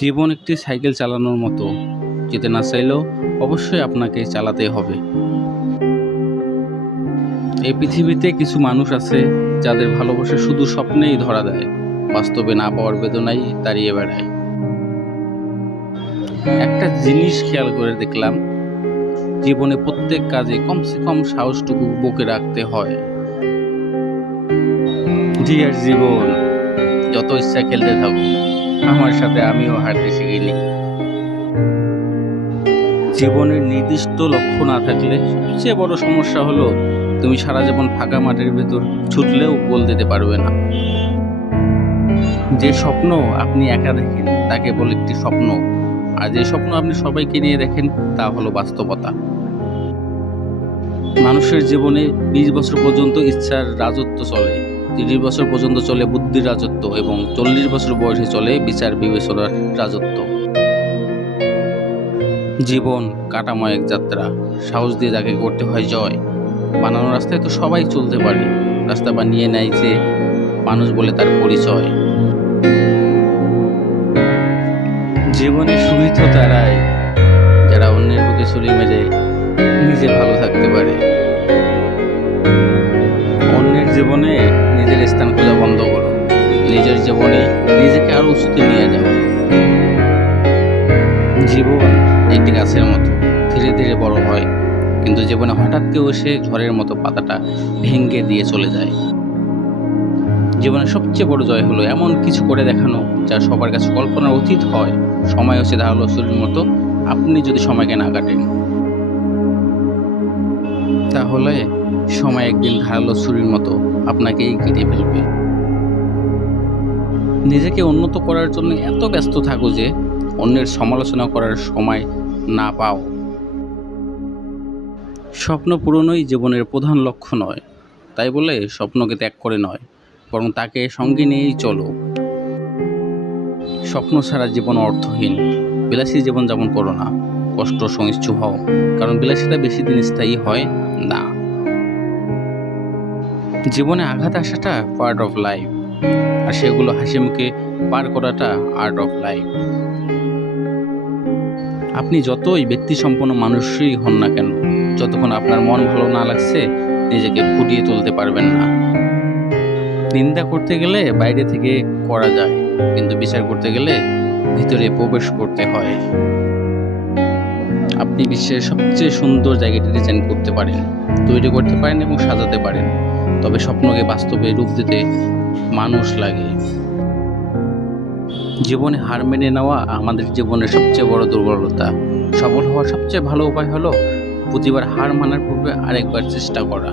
জীবন একটি সাইকেল চালানোর মতো, যেতে না চাইলেও অবশ্যই আপনাকে চালাতে হবে। এই পৃথিবীতে কিছু মানুষ আছে যাদের ভালোবাসা শুধু স্বপ্নেই ধরা দেয়, বাস্তবে না পাওয়ার বেদনাই দাঁড়িয়ে বেড়ায়। একটা জিনিস খেয়াল করে দেখলাম, জীবনে প্রত্যেক কাজে কমসে কম সাহসটুকু বুকে রাখতে হয়। ডিয়ার জীবন, যত ইচ্ছা খেলতে থাকো, আমার সাথে আমিও হারতে শিখিনি। জীবনের নির্দিষ্ট লক্ষ্য না থাকলে সবচেয়ে বড় সমস্যা হলো তুমি সারা জীবন ফাঁকা মাঠের ভেতর ছুটলেও গোল দিতে পারবে না। যে স্বপ্ন আপনি একা দেখেন তাকে বলে একটি স্বপ্ন, আর যে স্বপ্ন আপনি সবাইকে নিয়ে দেখেন তা হলো বাস্তবতা। মানুষের জীবনে 20 বছর পর্যন্ত ইচ্ছার রাজত্ব চলে, 30 বছর পর্যন্ত চলে বুদ্ধির রাজত্ব, এবং 40 বছর বয়সে চলে বিচার বিবেচনার রাজত্ব। জীবন কাটাময় এক যাত্রা, সাহস দিয়ে তাকে করতে হয় জয়। বানানো রাস্তায় তো সবাই চলতে পারে, রাস্তা বানিয়ে নেয় যে মানুষ বলে তার পরিচয়। জীবনে সুখী তো তারাই যারা অন্যের বুকে ছুরি মেরে নিজে ভালো থাকতে পারে। অন্যের জীবনে নিজের স্থান খোঁজা বন্ধ করো, নিজের জীবনে নিজেকে আরো উঁচুতে নিয়ে যাও। জীবন একটি গাছের মতো ধীরে ধীরে বড় হয়, কিন্তু জীবনে হঠাৎ কেউ এসে ঝড়ের মতো পাতাটা ভেঙে দিয়ে চলে যায়। জীবনের সবচেয়ে বড় জয় হলো এমন কিছু করে দেখানো যা সবার কাছে কল্পনার অতীত হয়। সময় হচ্ছে ধারালো ছুরির মতো, আপনি যদি সময়কে না কাটেন তাহলে সময় একদিন ধারালো ছুরির মতো আপনাকেই কেটে ফেলবে। নিজেকে উন্নত করার জন্য এত ব্যস্ত থাকো যে অন্যের সমালোচনা করার সময় না পাও। স্বপ্ন পূরণই জীবনের প্রধান লক্ষ্য নয়, তাই বলে স্বপ্নকে ত্যাগ করে নয়, বরং তাকে সঙ্গে নিয়েই চলো। স্বপ্ন ছাড়া জীবন অর্থহীন। বিলাসী জীবনযাপন করো না, কষ্ট সহিষ্ণু হও, কারণ বিলাসিতা বেশি দিন স্থায়ী হয় না। জীবনে আঘাত আসাটা পার্ট অফ লাইফ, আর সেগুলো হাসি মুখে পার করাটা আর্ট অফ লাইফ। আপনি যতই ব্যক্তি সম্পন্ন মানুষই হন না কেন, যতক্ষণ আপনার মন ভালো না লাগছে নিজেকে ফুটিয়ে তুলতে পারবেন না। নিন্দা করতে গেলে বাইরে থেকে করা যায়, কিন্তু বিচার করতে গেলে ভিতরে প্রবেশ করতে হয়। আপনি বিশ্বের সবচেয়ে সুন্দর জায়গাটি ডিজাইন করতে পারেন, তৈরি করতে পারেন এবং সাজাতে পারেন, তবে স্বপ্নকে বাস্তবে রূপ দিতে মানুষ লাগে। জীবনে হার মেনে নেওয়া আমাদের জীবনের সবচেয়ে বড় দুর্বলতা। সফল হওয়ার সবচেয়ে ভালো উপায় হলো প্রতিবার হার মানার পূর্বে আরেকবার চেষ্টা করা।